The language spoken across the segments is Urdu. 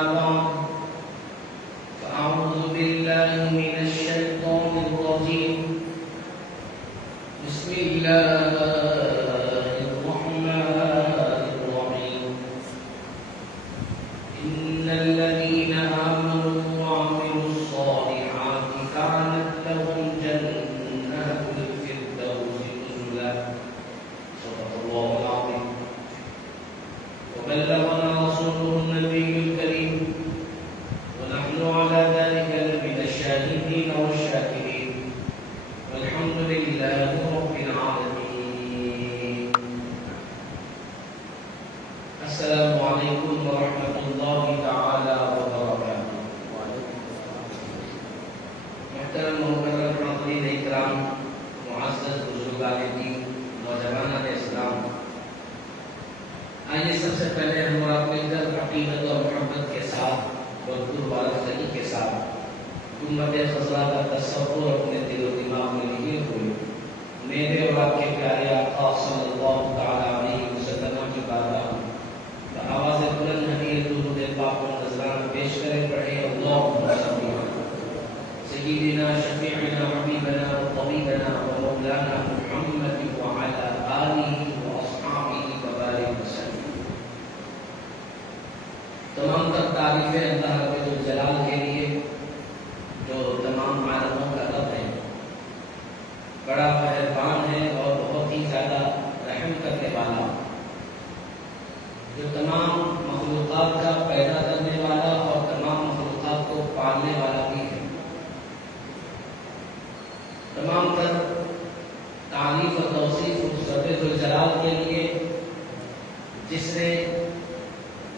بعد فأعوذ بالله من الشيطان الرجيم بسم الله الرحمن الرحيم إن الذين آمنوا وعملوا الصالحات كانت لهم جنات الفردوس نزلا صدق الله العظيم وبلغنا رسوله النبي الكريم ونحن على ذلك لمن الشاهدين والشاكرين والحمد لله رب العالمين. السلام عليكم ورحمة الله تعالى وبركاته. محترم مکرم حاضرین اکرام، معزز بزرگان دین، نوجوانان اسلام، آئیے سب سے پہلے ہم آپ مل کر عقیدت اور محبت کے ساتھ اور قربانی کے ساتھ امت خزرہ کا تصور اپنے دل و دماغ میں لیے ہوئے میرے اور آپ کے پیارے آقا صلی اللہ تعالی علیہ وسلم کی بارگاہ میں آواز بلند حدیث درود پاک و نذران پیش کرے پڑھے اللہم صلی علی سیدنا شفیعنا حبیبنا و طبیبنا و مولانا محمد وعلی آلہ و اصحابہ وبارک وسلم. تمام تر تعریفیں اللہ رب الجلال کے لیے جو تمام عالموں کا رب ہے، بڑا مہربان ہے اور بہت ہی زیادہ رحم کرنے والا، جو تمام مخلوقات کا پیدا کرنے والا اور تمام مخلوقات کو پالنے والا بھی ہے. تمام تر تعریف و توصیف اس رب الجلال کے لیے جس نے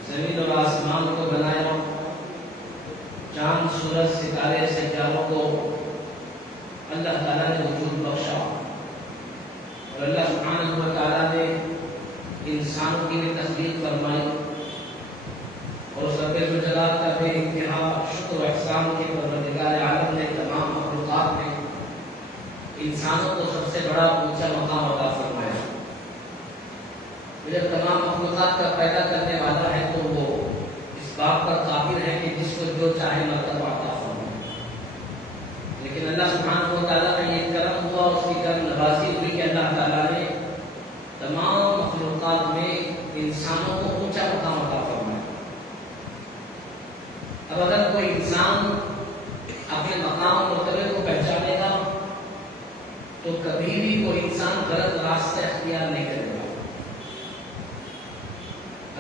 زمین اور آسمان کو بنایا، چاند سورج ستارے سیاروں کو اللہ تعالیٰ نے وجود بخشا، اور اللہ سبحانہ و تعالیٰ نے انسانوں کی بھی تخلیق فرمائی، اور اس رب الجلال کا بے انتہا شکر و احسان کے پروردگار عالم نے تمام مخلوقات میں انسانوں کو سب سے بڑا اونچا مقام عطا فرمایا. جب تمام مخلوقات کا پیدا کرنے والا ہے تو وہ اس بات پر قادر ہے کہ جس کو جو چاہے مرتبہ عطا فرمائے. لیکن اللہ سبحانہ و تعالیٰ کا یہ کرم ہوا، اس کی کرم نوازی ہوئی کہ اللہ تعالیٰ نے تمام مخلوقات میں انسانوں کو اونچا مقام عطا فرمایا. اب اگر کوئی انسان اپنے مقام و مرتبے کو پہچانے گا تو کبھی بھی کوئی انسان غلط راستے اختیار نہیں کرے گا.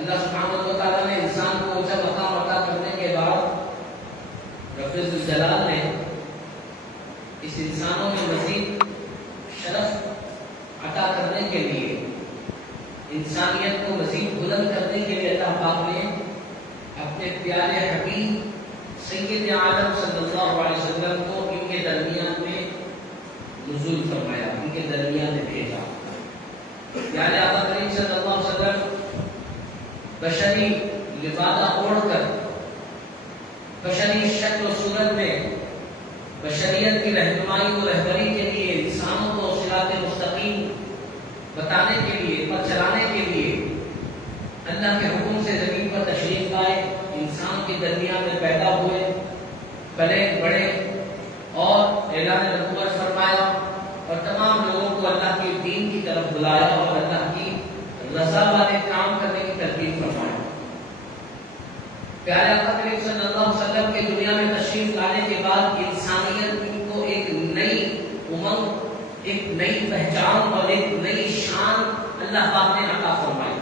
اللہ سبحانہ و تعالیٰ نے انسان کو اونچا مقام عطا کرنے کے بعد رب الجلال نے اس انسانوں میں مزید شرف عطا کرنے کے لیے، انسانیت کو مزید بلند کرنے کے لیے اللہ پاک نے اپنے پیارے حبیب سید عالم صلی اللہ علیہ وسلم کو ان کے درمیان میں نزول فرمایا، ان کے درمیان میں بھیجا. پیارے آقا کریم صلی اللہ علیہ وسلم بشری لبادہ اوڑھ کر بشری شکل و صورت میں بشریت کی رہنمائی و رہبری کے لیے، انسانوں کو صراط مستقیم بتانے کے لیے، پر چلانے کے لیے اللہ کے حکم سے زمین پر تشریف لائے، انسان کے درمیان میں پیدا ہوئے، پلے بڑے اور اعلان نبوت فرمایا، اور تمام لوگوں کو اللہ کے دین کی طرف بلایا اور اللہ کی رضا والے کام کرنے کی ترغیب فرمایا. پیارے آقا کریم صلی اللہ علیہ وسلم کے دنیا میں تشریف لانے کے بعد انسانیت کو ایک نئی امنگ، ایک نئی پہچان اور ایک نئی شان اللہ پاک نے عطا فرمائی.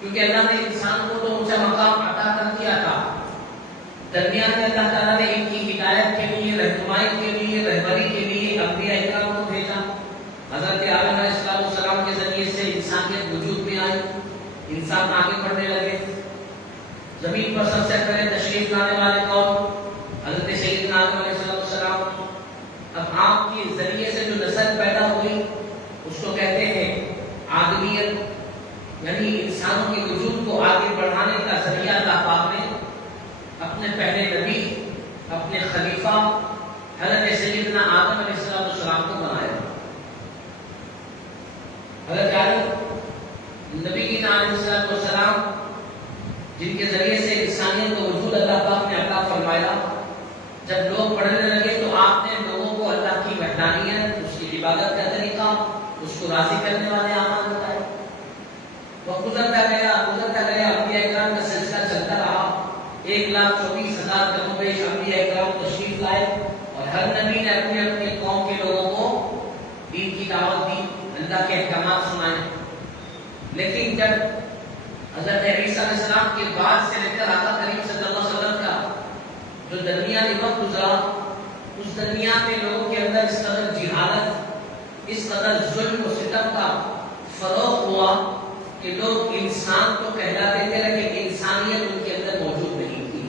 کیونکہ اللہ نے انسان کو تو اونچا مقام عطا کر دیا تھا، درمیان میں اللہ تعالیٰ نے ان کی ہدایت کے لیے، رہنمائی کے لیے، رہبری کے لیے انبیاء اکرام کو بھیجا. حضرت آدم علیہ السلام کے ذریعے سے انسانیت وجود میں آئی، انسان آگے بڑھنے لگے. زمین پر سب سے پہلے تشریف لانے والے کون؟ حضرت سیدنا آدم علیہ السلام. اب آپ کے ذریعے سے جو نسل پیدا ہوئی اس کو کہتے ہیں آدمیت، یعنی انسانوں کے وجود کو آگے بڑھانے کا ذریعہ اللہ پاک نے اپنے پہلے نبی، اپنے خلیفہ حضرت سیدنا آدم علیہ السلام کو بنایا. حضرت آدم نبی کی علیہ السلام جن کے ذریعے سے انسانیت کا وجود اللہ پاک نے عطا فرمایا. جب لوگ پڑھنے لگے تو آپ نے لوگوں کو اللہ کی وحدانیت، اس کی عبادت کا طریقہ، اس کو راضی کرنے والے اعمال بتائے. وہ گزرتا گیا انبیاء اکرام کا سلسلہ چلتا رہا. 1,24,000 کم و بیش انبیاء اکرام تشریف لائے اور ہر نبی نے اپنے اپنے قوم کے لوگوں کو دین کی دعوت دی، اللہ کے احکامات سنائے. لیکن جب حضرت عیسیٰ علیہ السلام کے بعد سے لے کر آقا کریم صلی اللہ علیہ وسلم کا جو درمیانی وقت گزرا، اس درمیان میں لوگوں کے اندر اس قدر جہالت، اس قدر ظلم و ستم کا فروغ ہوا کہ لوگ انسان تو کہلاتے تھے لیکن انسانیت ان کے اندر موجود نہیں تھی.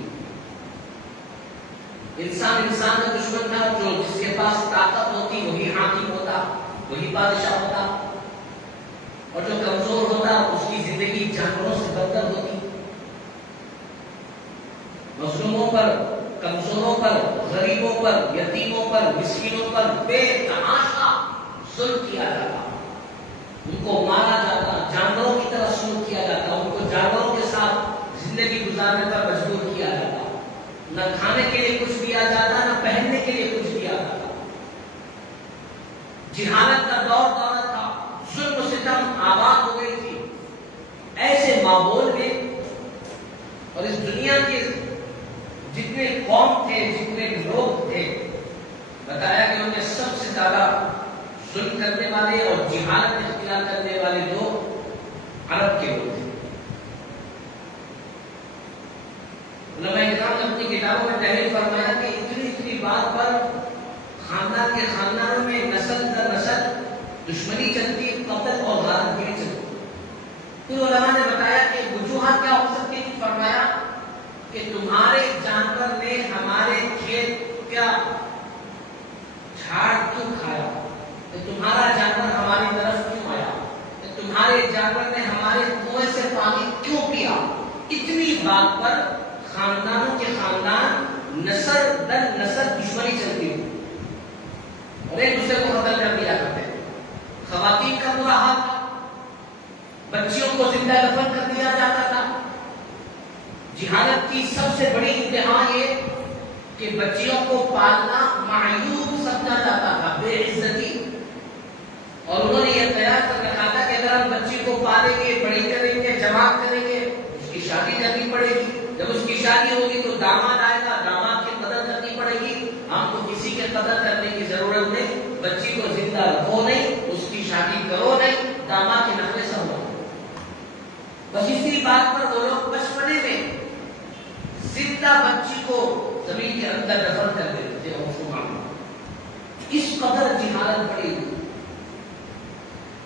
انسان کا دشمن تھا. جو جس کے پاس طاقت ہوتی وہی حاکم ہوتا، وہی بادشاہ ہوتا، اور جو کمزور ہوتا اس کی زندگی جانوروں سے بدتر ہوتی. مظلوموں پر، کمزوروں پر، غریبوں پر، یتیموں پر، مسکینوں پر بے تحاشا ظلم کیا جاتا، ان کو مارا جاتا، جانوروں کی طرح سلوک کیا جاتا، ان کو جانوروں کے ساتھ زندگی گزارنے پر مجبور کیا جاتا. نہ کھانے کے لیے کچھ دیا جاتا، نہ پہننے کے لیے کچھ دیا جاتا. جہالت کا دور تھا، ظلم و ستم آباد ہو گئی تھی. ایسے ماحول میں اور اس دنیا کے جتنے قوم تھے، جتنے لوگ تھے، بتایا کہ ان میں سب سے زیادہ ظلم کرنے والے اور جہالت اختیار کرنے والے لوگ عرب کے لوگ تھے. علماء کرام نے اپنی کتابوں میں تحریر فرمایا کہ اتنی بات پر خاندان کے خاندانوں میں نسل در نسل دشمنی چلتی، قتل اور غارت گیری چلتی. پھر علماء نے بتایا کہ وجوہات کیا ہو سکتی تھی. فرمایا کہ تمہارے جانور نے ہمارے کھیت کا جھاڑ کیوں کھایا، کہ تمہارا جانور ہماری طرف کیوں آیا، کہ تمہارے جانور نے ہمارے کنویں سے پانی کیوں پیا. اتنی بات پر خاندانوں کے خاندان نسل در نسل دشمنی چلتی ہوئی اور ایک دوسرے کو قتل کر دیا کرتے. خواتین کا برا حال تھا، بچیوں کو زندہ دفن کر دیا جاتا تھا. جہالت کی سب سے بڑی انتہا یہ کہ بچیوں کو پالنا معیوب سمجھا جاتا تھا، بے عزتی. اور انہوں نے یہ قیاس کر رکھا تھا کہ اگر ہم بچی کو پالیں گے، بڑی کریں گے، جمع کریں گے، اس کی شادی کرنی پڑے گی. جب اس کی شادی ہوگی تو داماد آئے گا، داماد کی قدر کرنی پڑے گی. ہم کو کسی کے قدر کرنے کی ضرورت نہیں. بچی کو زندہ رکھو نہیں، اس کی شادی کرو نہیں، داماد کے نفے سے ہو. بس اسی بات پر وہ لوگ بچپنے میں زندہ بچی کو زمین کے اندر دفن کر دیتے تھے. اور اس قدر جہالت بڑی ہوئی.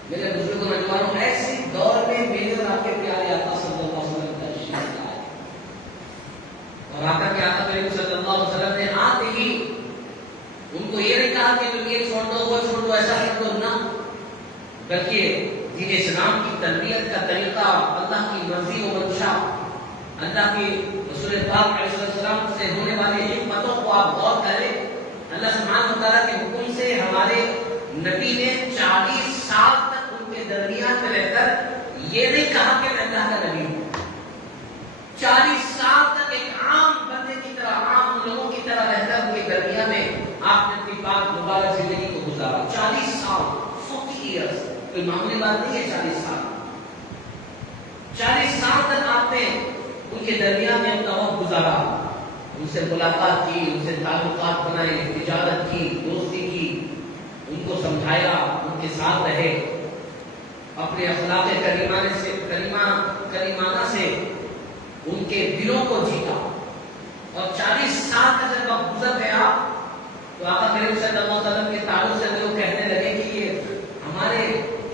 میرے بزرگوں نوجوانوں، ایسے دور میں میرے اور آپ کے پیارے آقا صلی اللہ علیہ وسلم کا تشریف لائے اور آقا کے آقا صلی اللہ علیہ وسلم نے آتے ہی ان کو یہ نہیں کہا کہ تم یہ چھوڑ دو، وہ چھوڑ دو، ایسا کر دو، نہ، بلکہ دین اسلام کی تربیت کا طریقہ، اللہ کی مرضی و منشا، اللہ کی رسول پاک علیہ السلام سے ہونے والی حکمتوں کو آپ غور کریں. اللہ سبحانہ و تعالیٰ کے حکم سے ہمارے نبی نے 40 سال تک ان کے درمیان میں رہ کر یہ نہیں کہا کہ میں اللہ کا نبی ہوں. 40 سال تک ایک عام بندے کی طرح، عام لوگوں کی طرح رہ کر ان کے درمیان میں آپ نے اپنی پاک مبارک زندگی کو گزارا. 40 سال، 40 ایئرس، کوئی معمولی بات نہیں ہے. 40 سال، 40 سال تک آپ نے ان کے درمیان میں اپنا وقت گزارا. ان سے ملاقات کی، ان سے تعلقات بنائے، تجارت کی، دوستی کی، ان کو سمجھایا، ان کے ساتھ رہے، اپنے اخلاق کریمانہ سے ان کے دلوں کو جیتا. اور 40 سال کا جب وقت گزر گیا تو آقا کریم صلی اللہ علیہ وسلم کے تعلق سے لوگ کہنے لگے کہ یہ ہمارے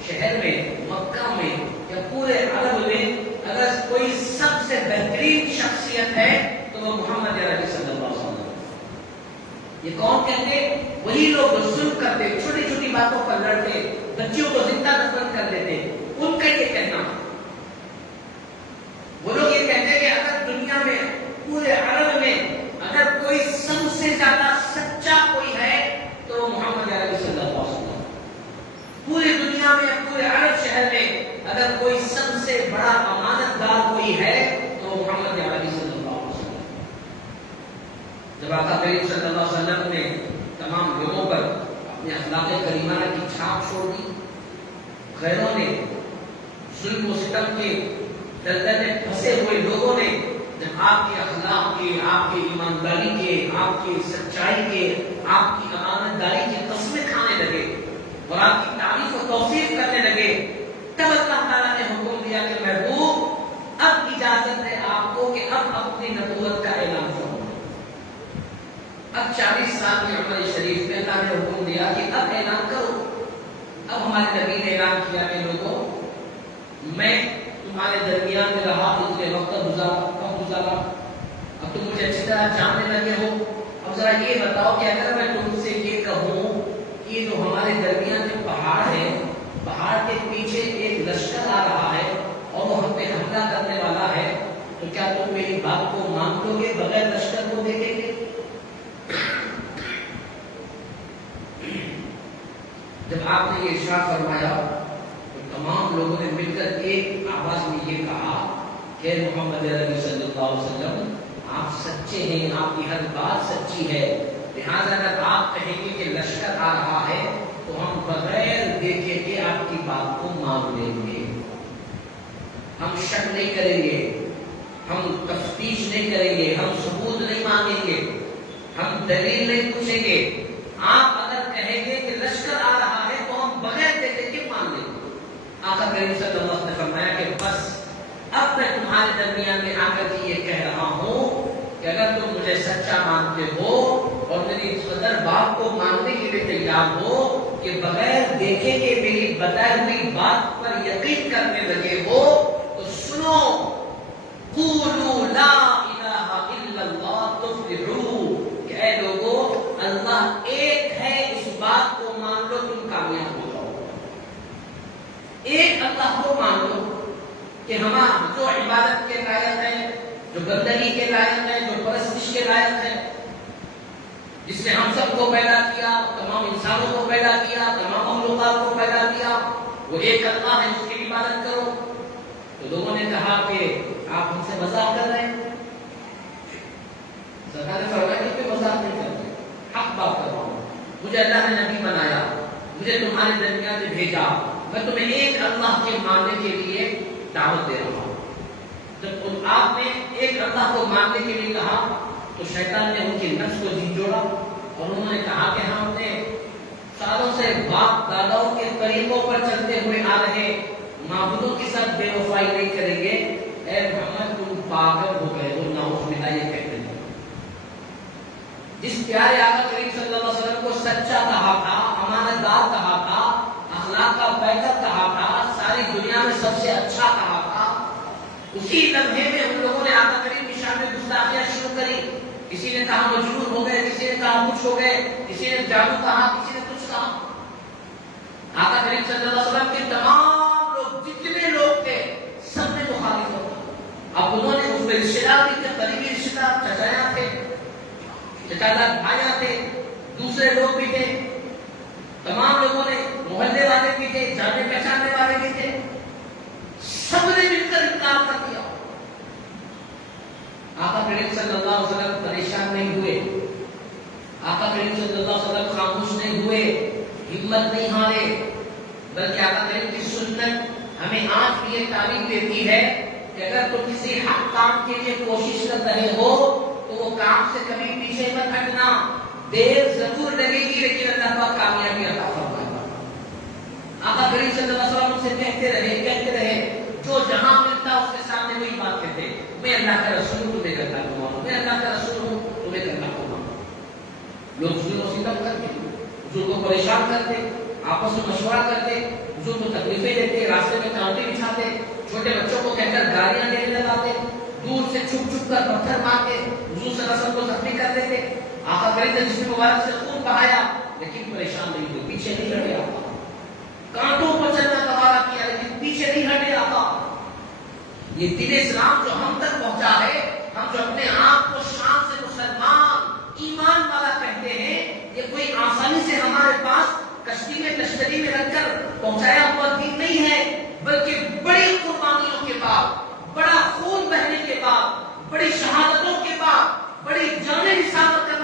شہر میں، مکہ میں یا پورے عرب میں اگر کوئی سب سے بہترین شخصیت ہے تو وہ محمد عربی صلی اللہ علیہ وسلم. یہ کون کہتے؟ وہی لوگ جو ظلم کرتے، چھوٹی چھوٹی باتوں پر لڑتے، بچیوں کو زندہ دفن کر دیتے، ان کا یہ کہنا. وہ لوگ یہ کہتے کہ اگر دنیا میں، پورے عرب میں اگر کوئی سب سے زیادہ سچا کوئی ہے تو وہ محمد عربی صلی اللہ علیہ وسلم. پوری دنیا میں، پورے عرب شہر میں اگر کوئی سب سے بڑا امانت دار کوئی ہے تو وہ محمد عربی صلی اللہ علیہ وسلم. جب آقا کریم صلی اللہ علیہ وسلم نے تمام لوگوں پر اپنے اخلاق کریمانہ کی چھاپ چھوڑ دی، غیروں نے، ظلم و ستم کے دلدل میں پھنسے ہوئے لوگوں نے جب آپ کے اخلاق کے، آپ کے ایمانداری کے، آپ کی سچائی کے، آپ کی امانت داری کی قسمیں کھانے لگے اور آپ کی تعریف و توصیف کرنے لگے، تب اللہ تعالیٰ نے حکم دیا کہ محبوب اب اجازت ہے آپ کو کہ اب اپنی نبوت کا اعلان کرو۔ اب 40 سال کی عمر شریف میں اللہ نے حکم دیا کہ اب اعلان کرو۔ اب ہمارے نبی نے اعلان کیا کہ لوگوں، میں تمہارے درمیان میں رہا، اتنے وقت گزارا، اب تم مجھے اچھی طرح جاننے لگے ہو۔ اب ذرا یہ بتاؤ کہ اگر میں تم سے یہ کہوں کہ جو ہمارے درمیان میں پہاڑ ہے، پہاڑ کے پیچھے ایک لشکر آ رہا ہے اور وہ ہم پہ حملہ کرنے والا ہے، تو کیا تم میری بات کو مان لو گے بغیر لشکر کو دیکھیں گے؟ جب آپ نے یہ ارشاد فرمایا تو تمام لوگوں نے مل کر ایک آواز میں یہ کہا کہ محمد عربی صلی اللہ علیہ وسلم آپ سچے ہیں، آپ کی ہر بات سچی ہے، لہٰذا اگر آپ کہیں گے کہ لشکر آ رہا ہے تو ہم بغیر دیکھے کہ آپ کی بات کو مان لیں گے، ہم شک نہیں کریں گے، ہم تفتیش نہیں کریں گے، ہم ثبوت نہیں مانگیں گے، ہم دلیل نہیں پوچھیں گے، آپ اگر کہیں گے کہ لشکر آ رہا ہے تو ہم بغیر دیکھے کہ مان لیں گے۔ آقا کریم صلی اللہ علیہ وسلم نے فرمایا کہ بس اب میں تمہارے درمیان میں آ کر کے یہ کہہ رہا ہوں کہ اگر تم مجھے سچا مانتے ہو اور میری صدر بات کو ماننے کے لیے تیار ہو کہ بغیر دیکھے کہ میری بتائی ہوئی بات پر یقین کرنے لگے ہو تو سنو، قولوا لا الہ الا اللہ تفلحوا، کہ اے لوگو اللہ ایک ہے، اس بات کو مان لو تم کامیاب ہو جاؤ۔ ایک اللہ کو مان لو کہ ہم جو عبادت کے لائق ہیں، جو بندگی کے لائق ہیں، جو پرستش کے لائق ہیں، جس نے ہم سب کو پیدا کیا، تمام انسانوں کو پیدا کیا، تمام مخلوقات کو پیدا کیا، وہ ایک اللہ ہے، اس کی عبادت کرو۔ تو لوگوں نے کہا کہ آپ ہم سے مذاق کر رہے ہیں۔ سرکار نے فرمایا کہ کوئی مذاق نہیں کر رہے، حق بات کر رہا ہوں، مجھے اللہ نے نبی بنایا، مجھے تمہارے درمیان میں بھیجا، میں تمہیں ایک اللہ کے ماننے کے لیے دعوت دے رہا ہوں۔ جب آپ نے ایک اللہ کو ماننے کے لیے کہا تو شیطان نے ان کے نفس کو جیت جوڑا اور انہوں نے کہا کہ ہم نے سالوں سے باپ داداؤں کے طریقوں پر چلتے ہوئے آ رہے معبودوں کے ساتھ بے وفائی نہیں کریں گے، اے محمد تم پاگل ہو گئے ہو، نعوذ باللہ یہ کہتے ہیں۔ جس پیارے آقا کریم صلی اللہ علیہ وسلم کو سچا کہا تھا، امانت دار کہا تھا، اخلاق کا پیکر کہا تھا، ساری دنیا میں سب سے اچھا کہا تھا، اسی لمحے میں ان لوگوں نے آقا کریم کی شان میں گستاخیاں شروع کری۔ کسی نے کہا مجنون ہو گئے، کسی نے کہا کچھ ہو گئے، کسی نے جادو کہا، کسی نے کچھ کہا۔ آقا کریم صلی اللہ علیہ وسلم کے تمام لوگ، جتنے لوگ تھے، سب نے مخالف ہوا۔ اب انہوں نے اس میں رشتے دار بھی تھے، قریبی رشتے دار، چچایا تھے، چچادار بھائیاں تھے، دوسرے لوگ بھی تھے، تمام لوگوں نے، محلے والے بھی تھے، جاننے پہچاننے والے بھی تھے، سب نے مل کر انکار کر دیا۔ آقا کریم صلی اللہ علیہ وسلم پریشان نہیں ہوئے، آقا کریم صلی اللہ علیہ وسلم خاموش نہیں ہوئے، ہمت نہیں ہارے، بلکہ آقا کریم کی سنت ہمیں آج بھی یہ تعلیم دیتی ہے کہ اگر تم کسی حق کام کے لیے کوشش کر رہے ہو تو وہ کام سے کبھی پیچھے مت ہٹنا، دیر ضرور لگے گی لیکن اللہ پاک کامیابی عطا فرمائے گا۔ آقا کریم صلی اللہ علیہ وسلم سے کہتے رہے، جو جہاں ملتا اس کے سامنے وہی بات کہتے، میں اللہ کا رسول ہوں، تمہیں کرنا ہوں، میں اللہ کا رسول ہوں، تمہیں کرنا ہوں۔ لوگ ظلم و ستم کرتے، حضور کو پریشان کرتے، آپس میں مشورہ کرتے، حضور کو تکلیفیں دیتے، راستے میں کانٹے بچھاتے، چھوٹے بچوں کو کہہ کر گالیاں دینے لگاتے، دور سے چھپ چھپ کر پتھر مار کے حضور صلی اللہ علیہ وسلم کو زخمی کر دیتے۔ آقا کریم نے جسم مبارک سے خون بہایا لیکن پریشان نہیں ہوئے، پیچھے نہیں ہٹے آقا، کانٹوں پر چلنا گوارا کیا لیکن پیچھے نہیں ہٹے آقا۔ یہ دین اسلام جو ہم تک پہنچا ہے، ہم جو اپنے آپ کو شان سے مسلمان ایمان والا کہتے ہیں، یہ کوئی آسانی سے ہمارے پاس کشتی میں تشتری میں رکھ کر پہنچایا ہوا دین نہیں ہے، بلکہ بڑی قربانیوں کے بعد، بڑا خون بہنے کے بعد، بڑی شہادتوں کے بعد، بڑی جانیں نثار کر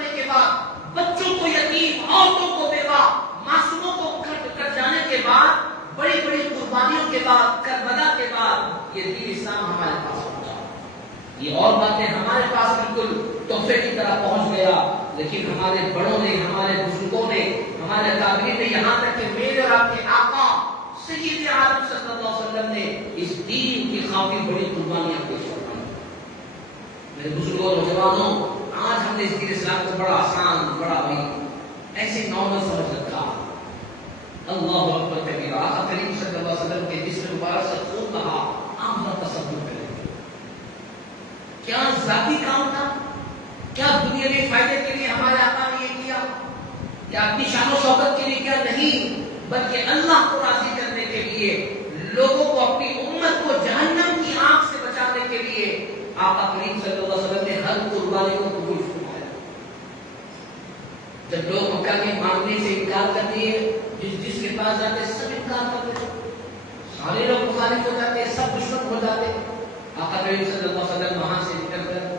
باتیں ہمارے پاس بالکل تحفے کی طرح پہنچ گیا، لیکن ہمارے بڑوں نے، ہمارے بزرگوں نے، ہمارے اکابرین نے، یہاں تک کہ میرے اور آپ کے آقا سید عالم صلی اللہ علیہ وسلم نے اس دین کی خاطر بڑی قربانیاں پیش فرمائی۔ میرے بزرگوں اور نوجوانوں، آج ہم نے اس دین اسلام کو بڑا آسان، بڑا ایسے نارمل سمجھ رکھا۔ اللہ اکبر کبیرہ، آقا کریم صلی اللہ علیہ وسلم کے جسم مبارک سے خون کہا، آپ ذرا تصور کریں، کیا ذاتی کام تھا؟ کیا دنیاوی فائدے کے لیے ہمارے آقا نے یہ کیا؟ کیا اپنی شان و شوکت کے لیے کیا؟ نہیں، بلکہ اللہ کو راضی کرنے کے لیے، لوگوں کو، اپنی امت کو جہنم کی آگ سے بچانے کے لیے آقا کریم صلی اللہ علیہ وسلم نے ہر قربانی کو قبول فرمایا۔ جب لوگ مکہ کے مانگنے سے انکار کر دیے، جس کے پاس جاتے سب انکار کر دیتے، سارے لوگ مخالف ہو جاتے، سب دشمن ہو جاتے، آقا کریم صلی اللہ علیہ وسلم وہاں سے نکل کر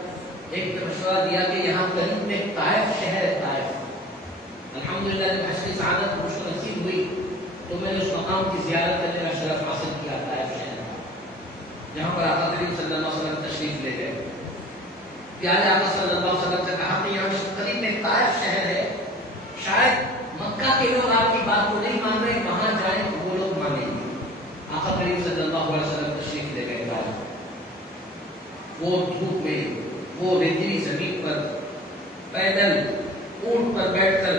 ایک مشورہ دیا کہ یہاں قریب میں طائف شہر ہے، طائف۔ الحمدللہ جب حج کی سعادت مجھ کو نصیب ہوئی تو میں نے اس مقام کی زیارت کرنے کا شرف حاصل کیا، طائف شہر جہاں پر آقا کریم صلی اللہ علیہ وسلم تشریف لے گئے۔ پیارے آقا صلی اللہ علیہ وسلم سے کہا کہ یہاں قریب میں طائف شہر ہے، شاید مکہ کے لوگ آپ کی بات کو نہیں مان رہے، وہاں جائیں تو وہ لوگ مانیں گے۔ آقا کریم صلی اللہ علیہ وسلم تشریف لے گئے طائف۔ وہ دھوپ میں، وہ ریتیلی زمین پر پیدل اونٹ پر بیٹھ کر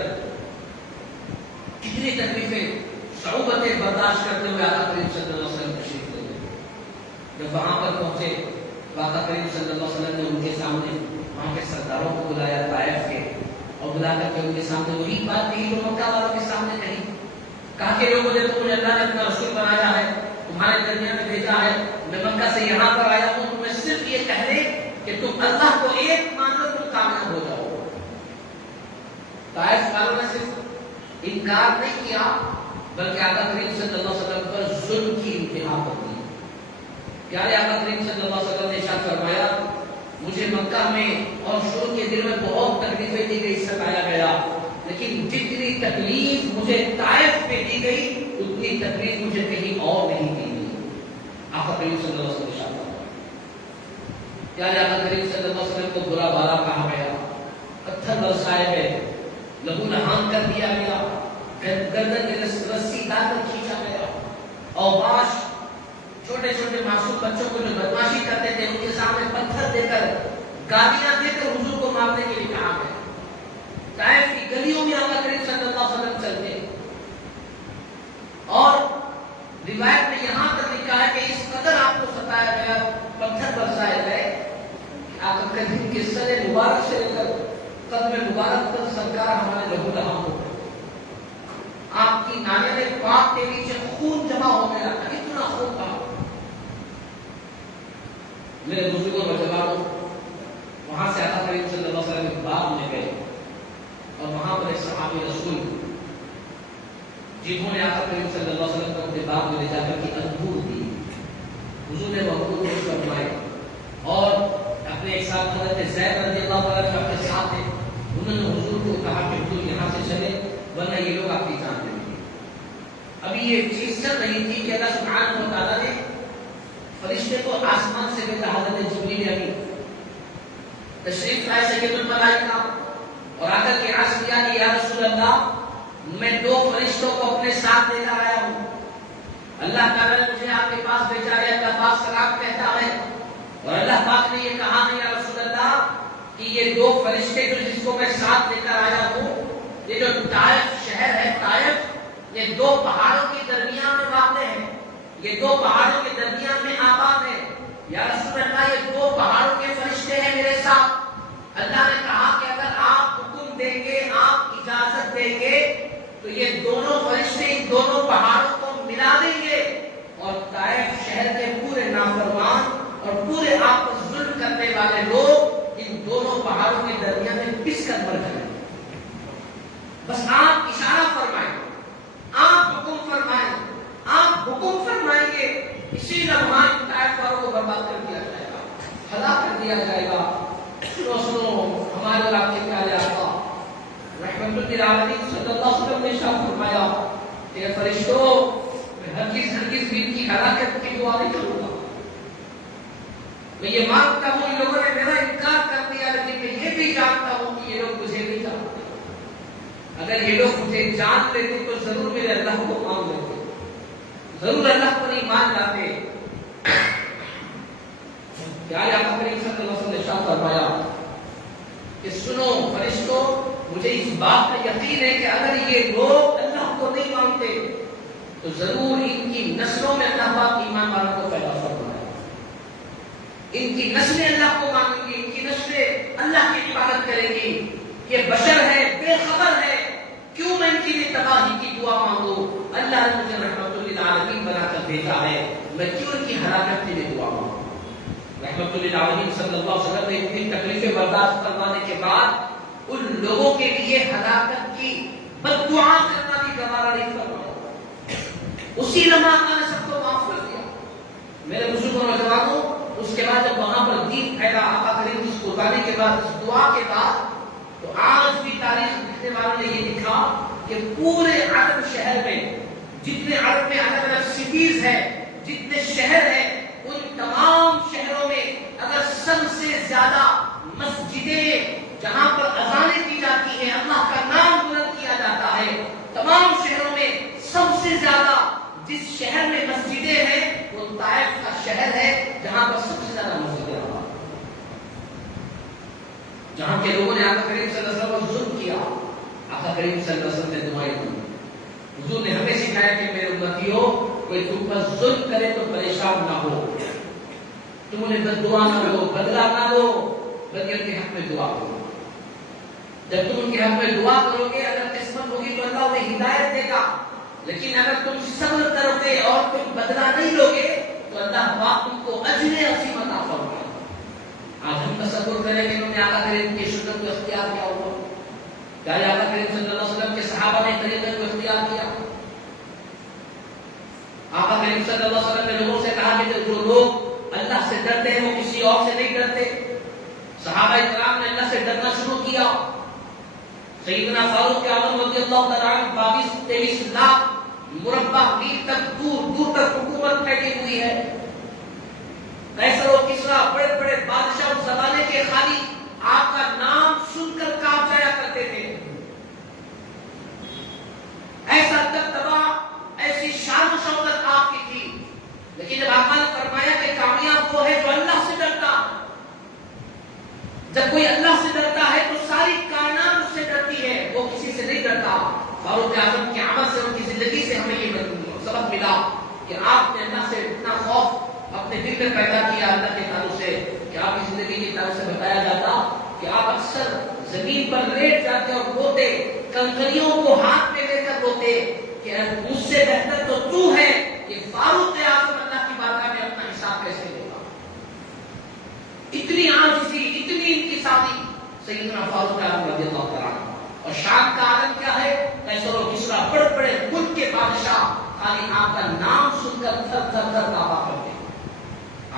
کتنی تکلیفیں، صعوبتیں برداشت کرتے ہوئے آقا کریم صلی اللہ علیہ وسلم تشریف لے گئے۔ جب وہاں پر پہنچے تو آقا کریم صلی اللہ علیہ وسلم نے ان کے سامنے وہاں کے سرداروں کو بلایا طائف کے، اور بلا کر کے ان کے سامنے وہی بات کہی جو مکہ والوں کے سامنے کہی، کہا کہ لوگوں نے تو مجھے اللہ نے اپنا رسول بنایا ہے، تمہارے درمیان میں بھیجا ہے، میں مکہ سے یہاں پر آیا ہوں تمہیں صرف یہ کہہ دے کہ تم اللہ کو ایک مان لو، تم کامیاب ہو جاؤ۔ طائف والوں نے صرف انکار نہیں کیا بلکہ آقا کریم صلی اللہ علیہ وسلم پر ظلم کی انتہا کر دی۔ پیارے آقا کریم صلی اللہ علیہ وسلم نے ارشاد فرمایا، مجھے مکہ میں اور شروع کے دن میں بہت تکلیفیں دی گئی، ستایا گیا، لیکن جتنی تکلیف مجھے طائف پہ دی گئی اتنی تکلیف مجھے کہیں اور نہیں دی گئی۔ آقا کریم صلی اللہ علیہ وسلم ارشاد فرمایا۔ پیارے آقا کریم صلی اللہ علیہ وسلم کو برا بھلا کہا گیا، پتھر برسائے گئے، لہو لہان کر دیا گیا، گردن میں رسی ڈال کر کھینچا گیا، اور باش چھوٹے چھوٹے معصوم بچوں کو جو بدماشی کرتے تھے ان کے سامنے پتھر دے کر، گالیاں دے کر حضور کو مارنے کے لیے کہا گیا۔ طائف کی گلیوں میں آقا کریم صلی اللہ علیہ وسلم چلتے، اور روایت میں یہاں تک لکھا ہے کہ اس قدر آپ کو ستایا گیا، پتھر برسائے گئے، آقا کریم کے سر مبارک سے لے کر قدم مبارک تک سرکار ہمارے لہو لہان ہو گئے۔ آپ کی ناریل پاک کے نیچے خون جمع ہونے لگا، اتنا خون تھا۔ میرے بزرگوں نوجوانوں، وہاں سے آقا کریم صلی اللہ علیہ وسلم کے باغ میں گئے، اور وہاں پر ایک صحابی رسول جنہوں نے آقا کریم صلی اللہ علیہ وسلم کو اپنے باغ میں لے جا کر کے انگور دی، حضور نے وہ انگور پیش فرمائے، اور اپنے ایک ساتھ حضرت زید رضی اللہ تعالیٰ عنہ کے ساتھ تھے، انہوں نے حضور کو کہا کہ حضور یہاں سے چلے ورنہ یہ لوگ آپ کی جان لیں گے۔ ابھی یہ چیز چل رہی تھی کہ اللہ سبحانہ و تعالیٰ نے فرشتے کو آسمان سے بھیجا، حضرت جبریل امین تشریف لائے سید الملائکہ، اور آ کر کے عرض کیا کہ یا رسول اللہ میں 2 فرشتوں کو اپنے ساتھ لے کر آیا ہوں، اللہ تعالیٰ نے مجھے آپ کے پاس بھیجا ہے، اللہ پاک سلام کہتا ہے، اور اللہ پاک نے یہ کہا ہے یا رسول اللہ کہ یہ 2 فرشتے جو جس کو میں ساتھ لے کر آیا ہوں، یہ جو طائف شہر ہے، طائف یہ 2 پہاڑوں کے درمیان میں واقع ہے، یہ 2 پہاڑوں کے درمیان میں آباد ہے، یا رسول اللہ یہ 2 پہاڑوں کے فرشتے ہیں میرے ساتھ، اللہ نے کہا کہ اگر آپ حکم دیں گے، آپ اجازت دیں گے تو یہ دونوں فرشتے ان دونوں پہاڑوں کو ملا دیں گے، اور طائف شہر کے پورے نافرمان اور پورے آپ پر ظلم کرنے والے لوگ ان دونوں پہاڑوں کے درمیان میں پس کر مر جائیں۔ بس آپ اشارہ فرمائیں، آپ حکم فرمائیں، آپ حکم فرمائیں گے، اسی لمحہ طائف والوں کو برباد کر دیا جائے گا، ہلاک کر دیا جائے گا۔ سنو ہمارے اور آپ کے پیارے آقا رحمت للعالمین صلی اللہ علیہ وسلم نے ارشاد فرمایا کہ فرشتوں میں ہرگز بھی ان کی ہلاکت کی دعا نہیں کروں گا، میں یہ مانتا ہوں ان لوگوں نے میرا انکار کر دیا، لیکن میں یہ بھی جانتا ہوں کہ یہ لوگ مجھے نہیں جانتے۔ اگر یہ لوگ مجھے جان لیتے تو ضرور میرے اللہ کو مان لیتے، ضرور اللہ پر ایمان لاتے۔ پیارے آقا کریم صلی اللہ علیہ وسلم نے ارشاد فرمایا کہ سنو فرشتوں، مجھے اس بات کا یقین ہے کہ اگر یہ لوگ اللہ کو نہیں مانتے تو ضرور ان کی نسلوں میں اللہ پاک ایمان والوں کو پیدا فرمائے، ان کی نسلیں اللہ کو مانیں گی، ان کی نسلیں اللہ کی عبادت کریں گی۔ یہ بشر ہے، بے خبر ہے، کیوں میں ان کے لیے تباہی کی دعا مانگوں؟ اللہ نے مجھے رحمت للعالمین بنا کر بھیجا ہے، میں کیوں ان کی ہلاکت کے لیے دعا مانگوں؟ رحمت للعالمین صلی اللہ علیہ وسلم نے اتنی تکلیفیں برداشت کروانے کے بعد ان لوگوں کے لیے ہلاکت کی بد دعا کرنا بھی گوارا نہیں فرمایا، اسی لمحہ نے سب کو معاف کر دیا۔ میرے بزرگوں اور نوجوانوں، اس کے بعد جب وہاں پر دین پھیلا آقا کریم کی قربانی کے بعد، اس دعا کے بعد، تو آج بھی تاریخ لکھنے والوں نے یہ لکھا کہ پورے عرب شہر میں، جتنے عرب میں الگ الگ سٹیز ہیں، جتنے شہر ہیں، ان تمام شہروں میں اگر سب سے زیادہ مسجدیں جہاں پر اذانیں کی جاتی ہیں، اللہ کا نام بلند کیا جاتا ہے، تمام شہروں میں سب سے زیادہ جس شہر میں مسجدیں ہیں وہ طائف کا شہر ہے، جہاں پر سب سے زیادہ مسجدیں ہیں، جہاں کے لوگوں نے آقا کریم صلی اللہ علیہ وسلم پر ظلم کیا۔ آقا کریم صلی اللہ علیہ وسلم نے دعائیں دی، حضور نے ہمیں سکھایا کہ میرے امتیوں، کوئی تم پر ظلم کرے تو پریشان نہ ہو، تم انہیں بد دعا نہ دو، بدلہ نہ دو، بلکہ ان کے حق میں دعا کرو۔ جب تم ان کے حق میں دعا کرو گے، اگر قسمت ہوگی تو اللہ انہیں ہدایت دے گا، لیکن اگر تم صبر کرو گے اور تم بدلہ نہیں لو گے تو اللہ پاک تم کو اجر عظیم عطا فرمائے گا۔ آج ہم تصور کریں کہ انہوں نے آقا کریم کی سنت کو اختیار کیا ہوگا، کیا آقا کریم صلی اللہ علیہ وسلم کے صحابہ نے طریقے کو اختیار کیا؟ آقا کریم صلی اللہ علیہ وسلم نے لوگوں سے کہا کہ جو لوگ اللہ سے ڈرتے ہیں وہ کسی اور سے نہیں ڈرتے۔ صحابہ کرام نے اللہ سے ڈرنا شروع کیا۔ سیدنا فاروق اعظم رضی اللہ تعالیٰ عنہ 22-23 لاکھ مربع میل تک دور دور تک حکومت پھیلی ہوئی ہے۔ قیصر و کسریٰ بڑے بڑے بادشاہ اس زمانے کے خالی آپ کا نام سن کر کانپ جایا کرتے تھے۔ ایسا دبدبا، ایسی شان و شوکت آپ کی تھی، لیکن جب آقا نے فرمایا کہ کامیاب وہ ہے جو اللہ سے ڈرتا، جب کوئی اللہ سے ڈرتا ہے تو ساری کائنات اس سے ڈرتی ہے، وہ کسی سے نہیں ڈرتا۔ فاروق اعظم کے عمل سے، ان کی زندگی سے ہمیں یہ سبق ملا کہ آپ نے اللہ سے اتنا خوف اپنے دل میں پیدا کیا اللہ کے تعلق سے کہ آپ کی زندگی کے تعلق سے بتایا جاتا کہ آپ اکثر زمین پر لیٹ جاتے اور روتے، کنکریوں کو ہاتھ میں لے کر روتے کہ مجھ سے بہتر تو تو ہے، کہ فاروق اعظم اللہ کی بارگاہ میں اپنا حساب کیسے دے گا۔ اتنی عاجزی، اتنی انکساری سیدنا فاروق اعظم رضی اللہ تعالیٰ عنہ۔ اور شام کا عالم کیا ہے؟ قیصر و کسریٰ بڑے بڑے ملک کے بادشاہ خالی آپ کا نام سن کر تھر تھر تھر کعبہ کرتے۔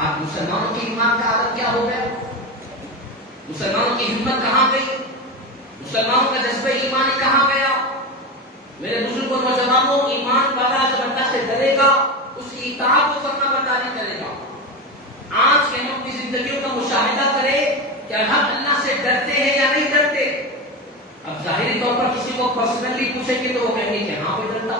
آج مسلمانوں کی ایمان کا عالم کیا ہو گیا؟ مسلمانوں کی ہمت کہاں گئی؟ مسلمانوں کا جذبہ ایمانی کہاں گیا؟ میرے بزرگوں نوجوانوں، ایمان والا جب اللہ سے ڈرے گا اس کی اطاعت و فرما برداری کرے گا۔ آج کے ہم اپنی زندگیوں کا مشاہدہ کریں کہ ہم اللہ سے ڈرتے ہیں یا نہیں ڈرتے۔ اب ظاہری طور پر کسی کو پرسنلی پوچھیں گے تو وہ کہیں گے کہ ہاں کوئی ڈرتا،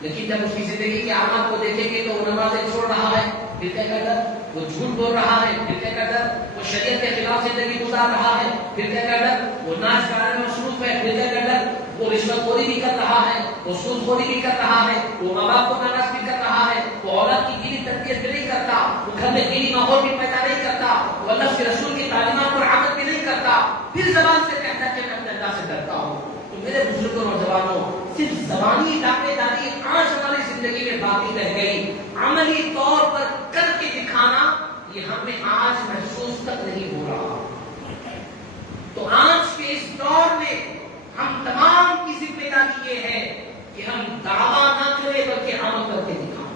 لیکن جب اس کی زندگی کے اعمال کو دیکھیں گے تو وہ نمازیں چھوڑ رہا ہے، پھر کیا کا ڈر؟ وہ جھوٹ بول رہا ہے، پھر کیا کا ڈر؟ وہ شریعت کے خلاف زندگی گزار رہا ہے، پھر کیا کا ڈر؟ وہ ناچ گانے میں مصروف ہے، پھر کیا کا ڈر؟ وہ رشوت خوری بھی کر رہا ہے، وہ سود خوری بھی کر رہا ہے، وہ ماں باپ کو ناراض بھی کر رہا ہے، وہ اولاد کی دینی تربیت بھی نہیں کرتا، وہ گھر میں دینی ماحول بھی پیدا نہیں کرتا، وہ اللہ کے رسول کی تعلیمات پر عمل بھی نہیں کرتا، پھر زبان سے کہتا ہے کہ میں اپنے اللہ سے ڈرتا ہوں۔ تو میرے بزرگوں اور جوانوں، صرف زبانی دعوے داری آج ہماری زندگی میں باقی رہ گئی، عملی طور پر کر کے دکھانا یہ ہمیں آج محسوس تک نہیں ہو رہا۔ تو آج کے اس دور میں ہم تمام کی ذمہ داری یہ ہے کہ ہم دعویٰ نہ کریں بلکہ عمل کر کے دکھائیں۔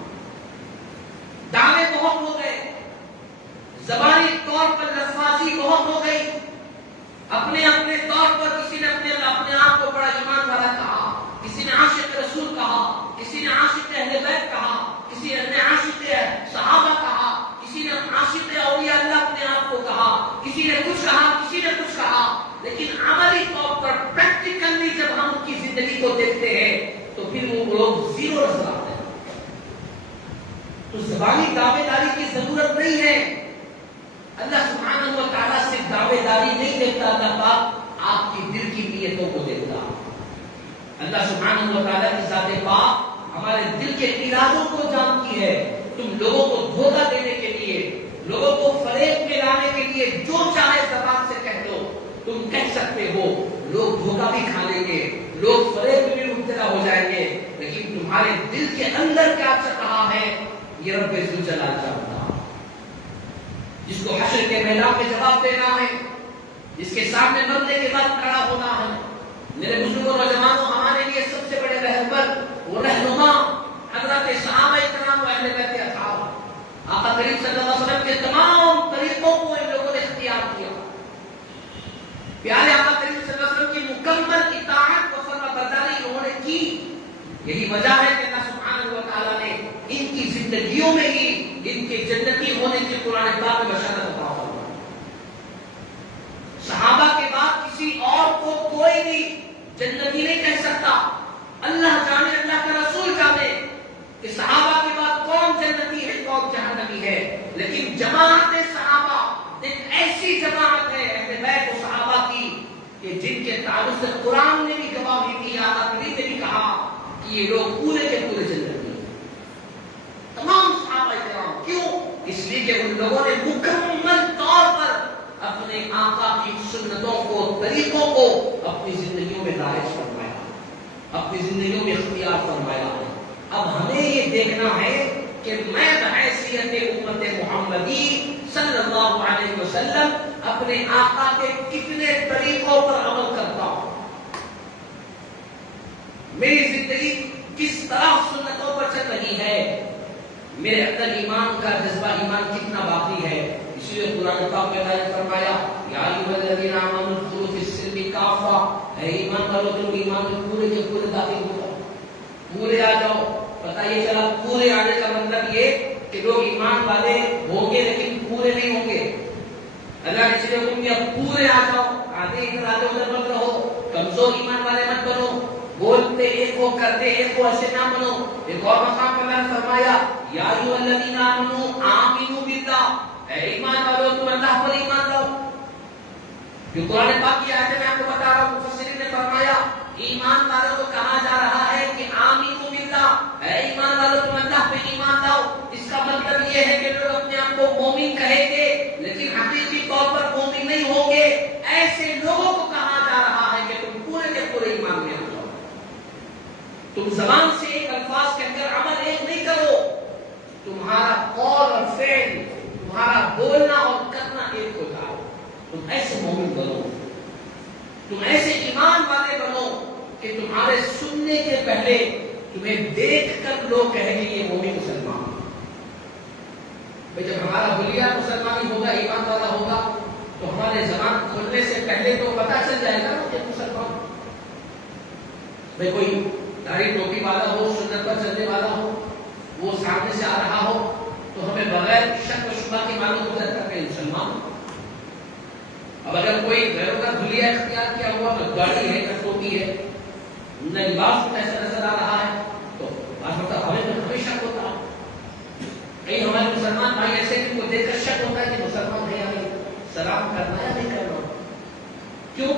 دعوے بہت ہو گئے، زبانی طور پر لفظی بہت ہو گئی، اپنے اپنے طور پر کسی نے اپنے آپ کو بڑا ایمان والا کہا، کسی نے عاشق رسول کہا، کسی نے عاشق اہل بیت کہا، کسی نے عاشق صحابہ کہا، کسی نے عاشق اولیاء اللہ کسی نے کچھ کہا، لیکن عملی طور پر پریکٹیکلی جب ہم ان کی زندگی کو دیکھتے ہیں تو پھر وہ لوگ زیرو نظر آتے ہیں۔ تو زبانی دعوے داری کی ضرورت نہیں ہے۔ اللہ سبحانہ و تعالیٰ سے دعوے داری نہیں دیکھتا، اللہ پاک آپ کی دل کی نیتوں کو دیکھتا۔ اللہ سبحانہ و تعالیٰ کی ذات پاک ہمارے دل کے ارادوں کو جانتی ہے۔ تم لوگوں کو دھوکہ دینے کے لیے، لوگوں کو فریب میں لانے کے لیے جو چاہے زبان سے کہہ دو، تم کہہ سکتے ہو، لوگ دھوکہ بھی کھا لیں گے، لوگ فریب میں بھی مبتلا ہو جائیں گے، لیکن تمہارے دل کے اندر کیا چل رہا ہے یہ رب ذوالجلال جانتا۔ جس کو حشر کے میدان میں جواب دینا ہے، جس کے سامنے مرنے کے بعد کھڑا ہونا ہے۔ میرے بزرگوں اور نوجوانوں، ہمارے لیے سب سے بڑے رہبر وہ رہنما حضرت صحابہ کرام و اہل بیت اطہار، آقا کریم صلی اللہ علیہ وسلم کے تمام طریقوں کو ان لوگوں نے اختیار کیا۔ پیارے آقا کریم صلی اللہ علیہ وسلم کی مکمل اطاعت و فرما برداری انہوں نے کی۔ یہی وجہ ہے کہ اللہ سبحانہ و تعالیٰ نے ان کی زندگیوں میں ہی ان کے جنتی ہونے کی قرآن پاک میں بشارت عطا فرمائی۔ صحابہ کے بعد کسی اور کو کوئی بھی جنتی نہیں کہہ سکتا۔ اللہ جانے، اللہ کا رسول جانے کہ صحابہ کے بعد کون جنتی ہے کون جہنمی ہے، لیکن جماعت صحابہ ایک ایسی جماعت ہے اہل بیت و صحابہ کی کہ جن کے تعلق سے قرآن نے بھی گواہی دی، آقا کریم نے بھی کہا کہ یہ لوگ پورے کے پورے جنتی ہیں۔ تمام صحابہ کرام، کیوں؟ اس لیے کہ ان لوگوں نے مکمل طور پر اپنے آقا کی سنتوں کو، طریقوں کو اپنی زندگیوں میں رائج فرمایا، اپنی زندگیوں میں اختیار فرمایا۔ اب ہمیں یہ دیکھنا ہے کہ میں بحیثیت امت محمدی صلی اللہ علیہ وسلم اپنے آقا کے کتنے طریقوں پر عمل کرتا ہوں، میری زندگی کس طرح سنتوں پر چل رہی ہے، میرے اندر ایمان کا جذبہ، ایمان کتنا باقی ہے۔ اس لیے قرآن پاک میں اللہ نے فرمایا یا ایھا الذین آمنوا ادخلوا فی السلم کافہ، اے ایمان والو تم ایمان میں پورے کے پورے داخل ہو جاؤ، پورے آ جاؤ۔ پتہ یہ چلا پورے آنے کا مطلب یہ کہ لوگ ایمان والے ہوں گے لیکن پورے نہیں ہوں گے۔ اللہ نے چلے حکم دیا پورے آ جاؤ، آدھے ادھر آدھے ادھر مت رہو، کمزور ایمان والے مت بنو، بولتے ایک کو کرتے ایک کو، ایسے نہ بنو۔ ایک اور مقام پر اللہ نے فرمایا یا ایھا الذین آمنوا آمنوا باللہ، اے ایمان والو تم اللہ پر ایمان لاؤ۔ جو قرآن پاک کی آیت میں آپ کو بتا رہا ہوں، مفسرین نے فرمایا ایمان والوں کو کہا جا رہا ہے کہ آمنوا باللہ، اے ایمان والو تم اللہ پہ ایمان لاؤ۔ اس کا مطلب یہ ہے کہ لوگ اپنے آپ کو مومن کہیں گے لیکن حقیقی طور پر مومن نہیں ہوں گے۔ ایسے لوگوں کو کہا جا رہا ہے کہ تم پورے کے پورے ایمان میں آ جاؤ۔ تم زبان سے ایک الفاظ کہہ کر عمل ایک نہیں کرو، تمہارا قول اور فعل، تمہارا بولنا اور کرنا ایک ہو جائے۔ تم ایسے مومن بنو، تم ایسے ایمان والے بنو کہ تمہارے سننے کے پہلے تمہیں دیکھ کر لوگ کہیں گے یہ مومن مسلمان۔ جب ہمارا حلیہ مسلمانی ہوگا، ایمان والا ہوگا، تو ہمارے زبان کھولنے سے پہلے تو پتہ چل جائے گا کہ مسلمان۔ بھئی کوئی داڑھی ٹوپی والا ہو، سنت پر چلنے والا ہو، وہ سامنے سے آ رہا ہو تو ہمیں بغیر شک و شبہ کے معلوم ہو جاتا ہے کہ مسلمان۔ اب اگر کوئی غیروں کا حلیہ اختیار کیا ہوا، تو داڑھی ہے، ٹوپی ہے، نہ لباس ایسا نظر آ رہا ہے، تو بعض وقت ہمیں شک ہوتا ہے۔ کئی ہمارے مسلمان بھائی ایسے ان کو دیکھ کر شک ہوتا ہے کہ مسلمان ہے یا نہیں، سلام کرنا یا نہیں کرنا۔ کیوں؟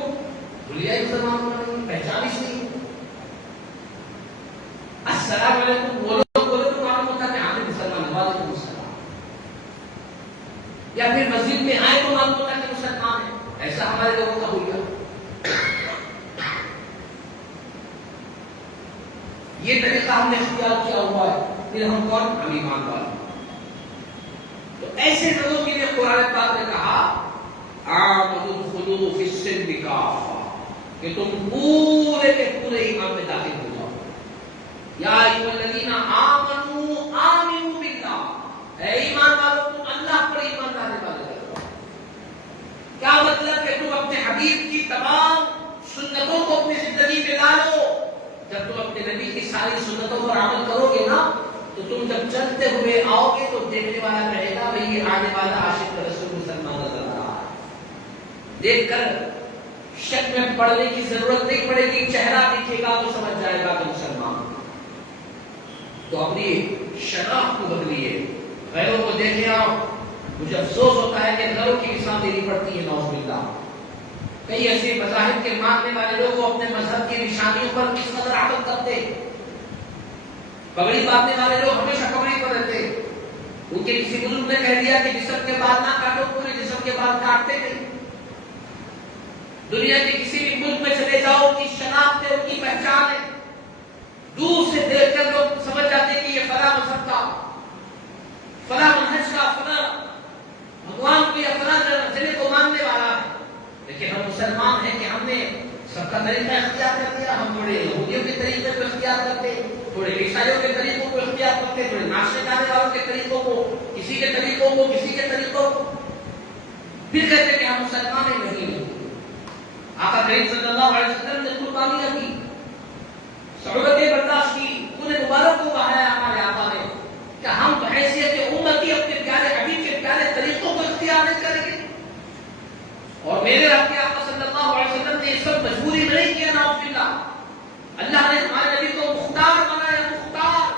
حلیہ مسلمان کا نہیں، پہچان اس نہیں۔ السلام علیکم بولو تو معلوم ہوتا ہے کہ ہمیں مسلمان ہے، وعلیکم السلام۔ یا پھر مسجد میں آئے تو معلوم ہوتا ہے کہ مسلمان ہے۔ ایسا ہمارے لوگوں کا حلیہ۔ یہ طریقہ ہم نے اختیار کیا ہوا ہے، پھر ہم کون؟ ہم ایمان والے۔ تو ایسے لوگوں کے لیے قرآن پاک نے کہا آمنوا ادخلوا فی السلم کافہ، کہ تم پورے کے پورے ایمان میں داخل ہو جاؤ۔ یا ایھا الذین آمنوا آمنوا باللہ، اے ایمان والو تم اللہ پر ایمان لانے والے ہو۔ کیا مطلب کہ تم اپنے حبیب کی تمام سنتوں کو اپنی زندگی میں لا لو۔ جب تم اپنے نبی کی ساری سنتوں پر عمل کرو گے نا، تو تم جب چلتے ہوئے آؤ گے تو دیکھنے والا کہے گا بھئی یہ آنے والا عاشق رسول مسلمان نظر آ رہا ہے۔ دیکھ کر شک میں پڑنے کی ضرورت نہیں پڑے گی، چہرہ دکھے گا تو سمجھ جائے گا کہ مسلمان۔ تو اپنی شناخت کو بدلیے، غیروں کو دیکھیں آپ۔ مجھے افسوس ہوتا ہے کہ غیروں کی مثال دینی پڑتی ہے، نعوذ باللہ۔ کئی ایسے مذاہب کے ماننے والے لوگ اپنے مذہب کی نشانیوں پر کس قدر عمل کرتے۔ پگڑی باندھنے والے لوگ ہمیشہ پگڑی پر رہتے، ان کے کسی بزرگ نے کہہ دیا کہ جسم کے بال نہ کاٹو، پورے جسم کے بال کاٹتے نہیں۔ دنیا کے کسی بھی ملک میں چلے جاؤ، کی شناخت ہے، ان کی پہچان ہے، دور سے دیکھ کر لوگ سمجھ جاتے ہیں کہ یہ فلاں مذہب کا، فلاں منہج کا، فلاں بھگوان کو یا فلاں جنے کو ماننے والا ہے۔ لیکن ہم مسلمان ہیں کہ ہم نے سب کا طریقہ اختیار کر دیا۔ ہم تھوڑے یہودیوں کے طریقے کو اختیار کرتے، تھوڑے عیسائیوں کے طریقوں کو اختیار کرتے، تھوڑے ناچنے گانے والوں کے طریقوں کو، کسی کے طریقوں کو، کسی کے طریقوں کو، پھر کہتے کہ ہم مسلمان ہیں۔ نہیں، آقا کریم صلی اللہ علیہ وسلم نے قربانی رکھی، صعوبتیں برداشت کی، انہیں مبارک کو بہایا ہمارے آقا نے کہ ہم بحیثیت امتی اپنے پیارے حبیب کے پیارے طریقوں کو اختیار نہیں کریں گے۔ اور میرے رب کے آقا صلی اللہ علیہ وسلم نے یہ سب مجبوری نہیں کیا، نعوذ باللہ۔ اللہ نے ہمارے نبی کو مختار بنایا، مختار۔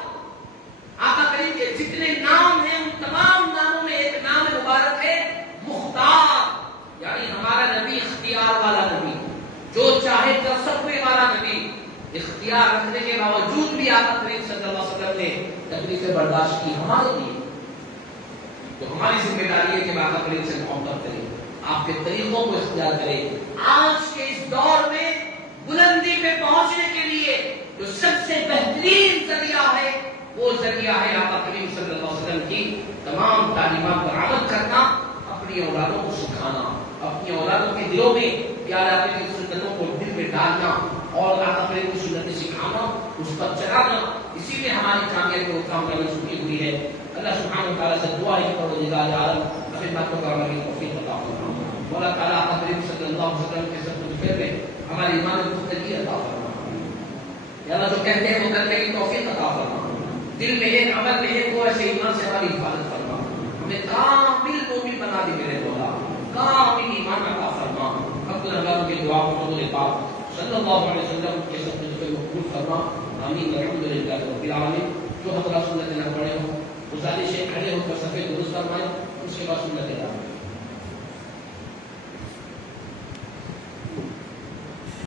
آقا کریم کے جتنے نام ہیں ان تمام ناموں میں ایک نام مبارک ہے مختار، یعنی ہمارا نبی اختیار والا نبی، جو چاہے کر سکنے والا نبی۔ اختیار رکھنے کے باوجود بھی آقا کریم صلی اللہ علیہ وسلم نے تکلیفیں برداشت کی ہمارے لیے۔ تو ہماری ذمہ داری ہے کہ آقا کریم سے محبت کریں، آپ کے طریقوں کو اختیار کریں۔ آج کے اس دور میں بلندی پہ پہنچنے کے لیے جو سب سے بہترین ذریعہ ہے وہ ذریعہ ہے آقا کریم صلی اللہ علیہ وسلم کی تمام تعلیمات پر عمل کرنا، اپنی اولادوں کو سکھانا، اپنی اولادوں کے دلوں میں پیارے آقا کی سنتوں کو دل میں ڈالنا اور آقا کریم کی سنتیں سکھانا، اس پر چلانا۔ اسی لیے ہماری کامیابی کو کام کرنا چھٹی ہوئی ہے۔ اللہ سبحانہ و تعالیٰ سے دعا ہے کہ پروردگار عالم اپنی باتوں کا ہماری توفیق عطا فرما۔ مولا تعالیٰ آقا کریم صلی اللہ علیہ وسلم کے سب کچھ پھر میں ہماری ایمان کو پختگی عطا فرما۔ یا اللہ جو کہتے ہیں وہ کرنے کی توفیق عطا فرما، دل میں ایک عمل میں ایک وہ ایسے ایمان سے ہماری حفاظت فرما، ہمیں کامل مومن بنا دے میرے مولا، کامل ایمان عطا فرما۔ حق اللہ کی دعا کو حضور پاک صلی اللہ علیہ وسلم کے سب کچھ کو قبول فرما۔ آمین الحمدللہ رب العالمین۔ جو حضرات سنت نہ پڑھے ہوں گزارش ہے کھڑے ہو کر صفحے درست فرمائیں، اس کے بعد سنت